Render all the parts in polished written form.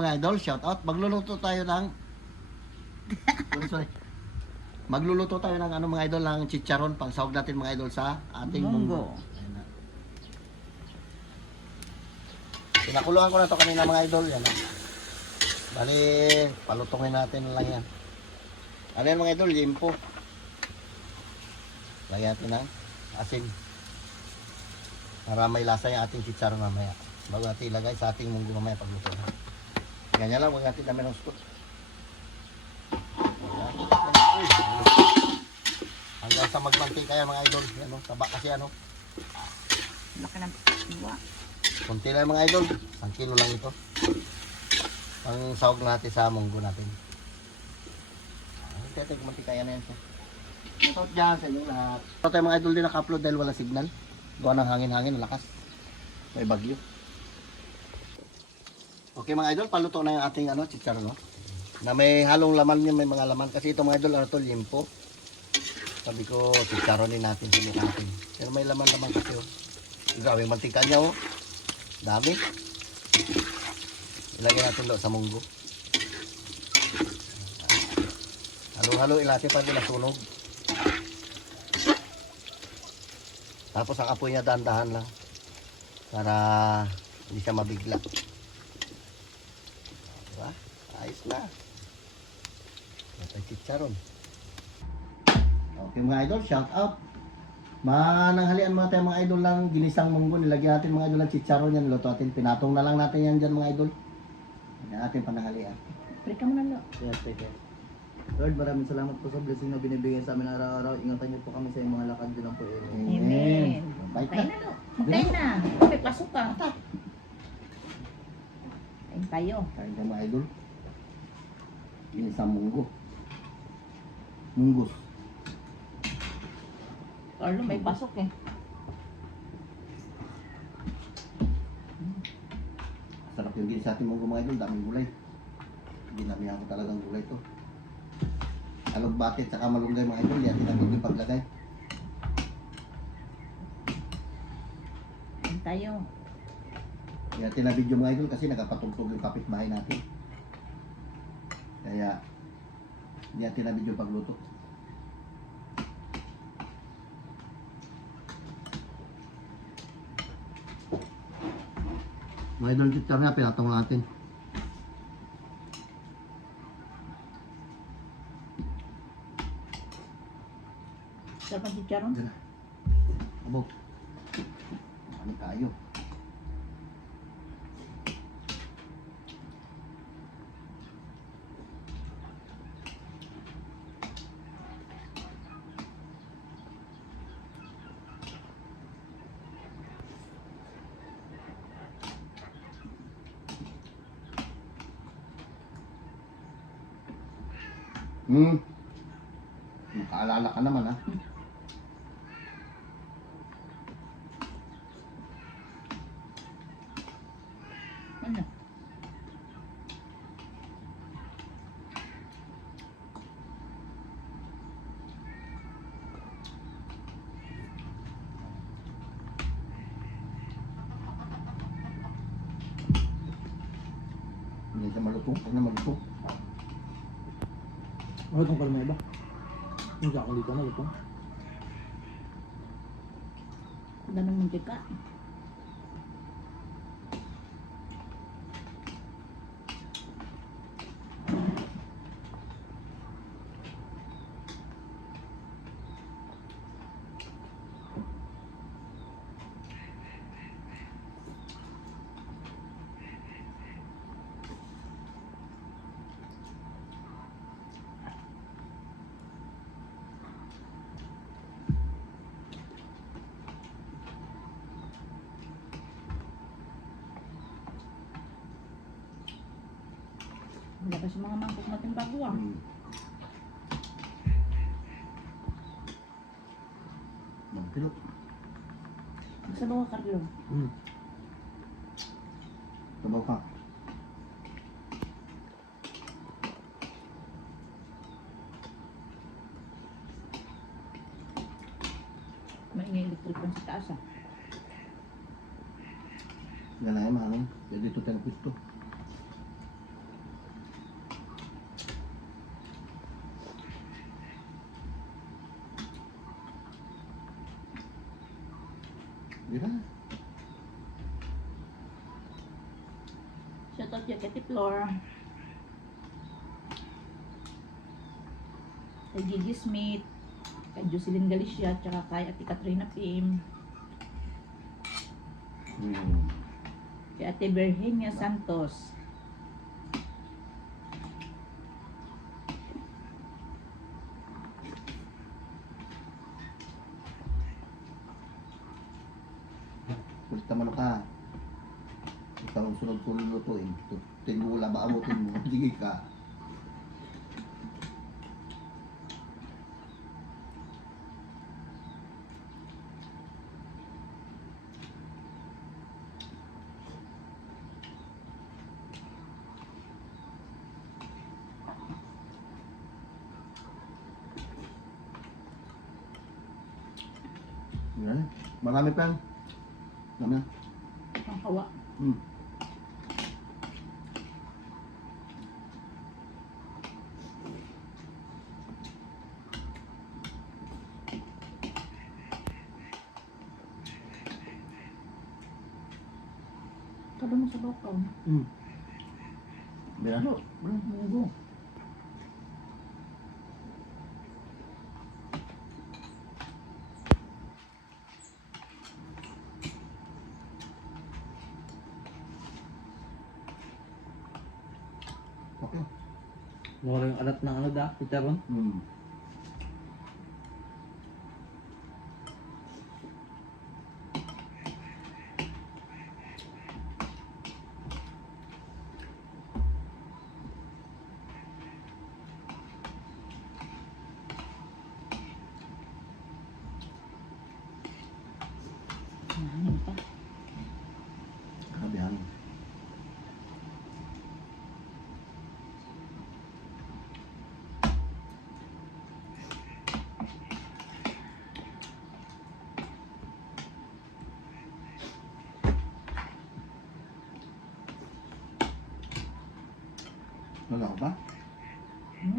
Mga idol, shout out. Magluluto tayo ng sorry. Magluluto tayo ng ano mga idol ng chicharon pang sahog natin mga idol sa ating munggo. Ayan na. Pinakuluan ko na to kanina mga idol, yan. Bali, palutungin natin lang yan. Ano yan mga idol, limpo. Lagyan natin ng asin. Para may lasa yung ating chicharon mamaya. Bago natin ilagay sa ating munggo mamaya pagluto na. Ganyan lang, huwag natin namin ng spot. Hanggang sa magmantika yan mga idol. Ano, taba kasi ano. Laki ng buwa. Kunti lang mga idol. 1 kilo lang ito. Ang sahog natin sa munggo natin. Teteg mantika yan na yan. Ito dyan sa inyo lahat. Ito tayo mga idol din naka-upload dahil walang signal. Gawa ng hangin-hangin, lakas. May bagyo. Okay mga idol, paluto na yung ating ano, chicharon, no? Na may halong laman yun, may mga laman. Kasi ito mga idol, ano to, limpo. Sabi ko, chicharonin natin, sinuka natin. Pero may laman-laman kasi, oh. Grabe, mantika niya, oh. Dami. Ilagay natin doon sa munggo. Halo-halo, ilati pa din na sunog. Tapos ang apoy niya dahan-dahan lang. Para hindi siya mabigla. Diba? Ayos na. Ito yung chicharon. Okay mga idol, shout out. Mananghalian muna tayo mga idol ng ginisang munggo. Nilagyan natin mga idol ng chicharon yan. Luto natin. Pinatong na lang natin yan dyan mga idol. Lagyan natin pananghalian. Prika mo na lo. Yes, take care. Lord, maraming salamat po sa blessing na binibigay sa amin araw-araw. Ingatan niyo po kami sa inyong mga lakad din lang po. Amen. Bait Kain na. na lo. Kain na. May pasok ka. Kain tayo. Kain tayo mga idol. Ginisang munggo. Munggos. Carlo, may pasok eh. Sarap yung ginis ating munggo mga idol. Daming gulay. Ginamihan ko talagang gulay to. Alugbati at saka malunggay mga idol. Yan tinagod yung paglagay. Kain tayo. Kaya tinabidyo mga idol kasi nagkapatugtog yung kapitbahay natin. Kaya hindi natin tinabidyo pagluto. Mga idol, chicharon na pinatong natin. Sarap ang chicharon. Diyan na. Abog. Ano tayo? Makaalala ka naman ha. Ano? Hindi siya malutong. Huwag na malutong. Malutong pala may iba. Yung sa akin dito, malutong. Ganda ng muntika. Wala pa sa mga mangkok natin bago ah. Magpilot. Magsabaw ka, Carlo. Tabaw ka. Maingay electric lang sa taas ah. Ganaya mahangin. Kaya dito tayo pisto. Di ba? Shoutout kay Kati Flor. Kay Gigi Smith. Kay Jocelyn Galicia. Tsaka kay Ate Katrina Pim. Kay Ate Virginia Santos. Basta man ka. Basta mong sunod-sunod lutuin. Tinula ba abutin mo? Sige ka. Yan. Marami pa. Marami na. Ang kawa. Hmm. Kada mo sa lokaw. Hmm. Yan. Ano? Munggo. Okay. Mura yung alat ng ano da, Peteron. Hmm. Ano pa? Kakabihan. Wala ko ba?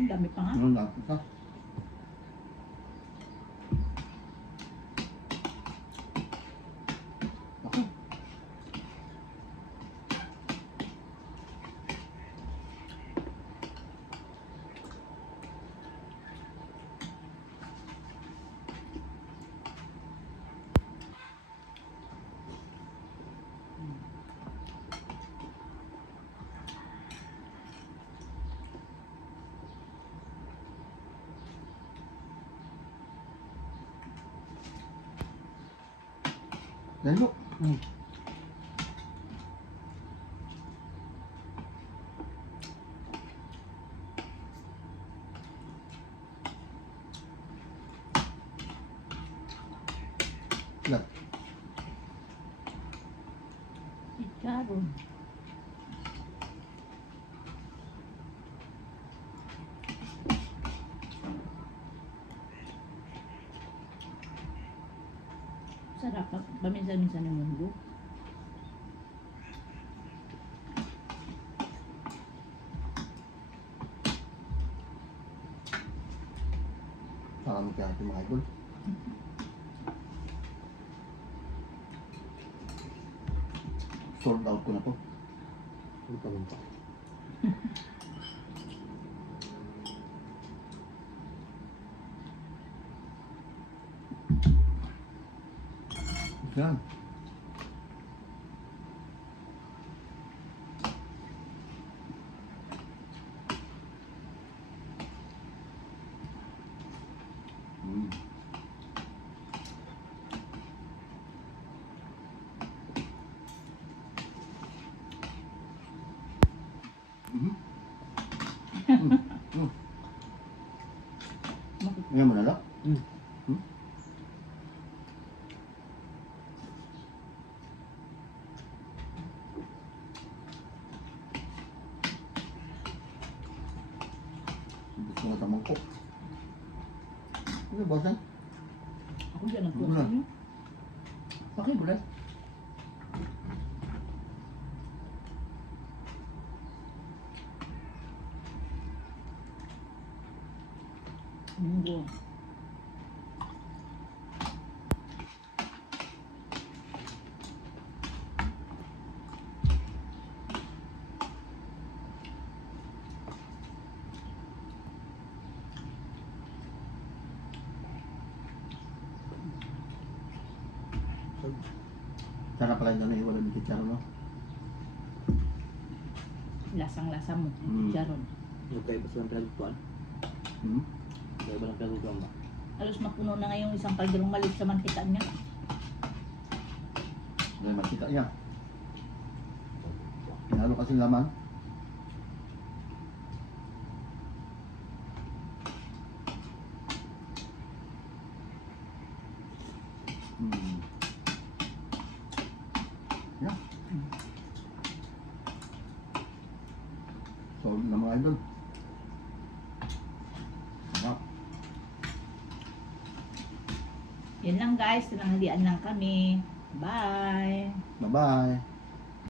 Dami pa nga. Ano na ka? Ako. Lalo. Hmm. Lang. Chicharon. Sarap. Paminsan-minsan ng munggo. Marami kaya ito mga idol. Sold out ko na to. Ito pa rin pa. Yan. Mm. Mhm. Ngayon mo na lang? Gusto nga sa mangkok. Ano ba saan? Ako dyan ang Wala. puso niyo. Okay, bulan. Munggo. solid. Sarap pala yung iwala ng chicharon, no? Lasang-lasa mo. Mm. Chicharon. Nagkaiba silang pinagtuan. Hmm? Nagkaiba ng pinagtuan ba? Halos mapuno na ngayong isang kalderong maliit sa mantika niya. Dahil makita niya. Pinalo kasi laman. Hmm. Yeah. Solid na mga idol. Sarap. Yan lang guys, tinanghalian lang kami. Bye! Bye-bye.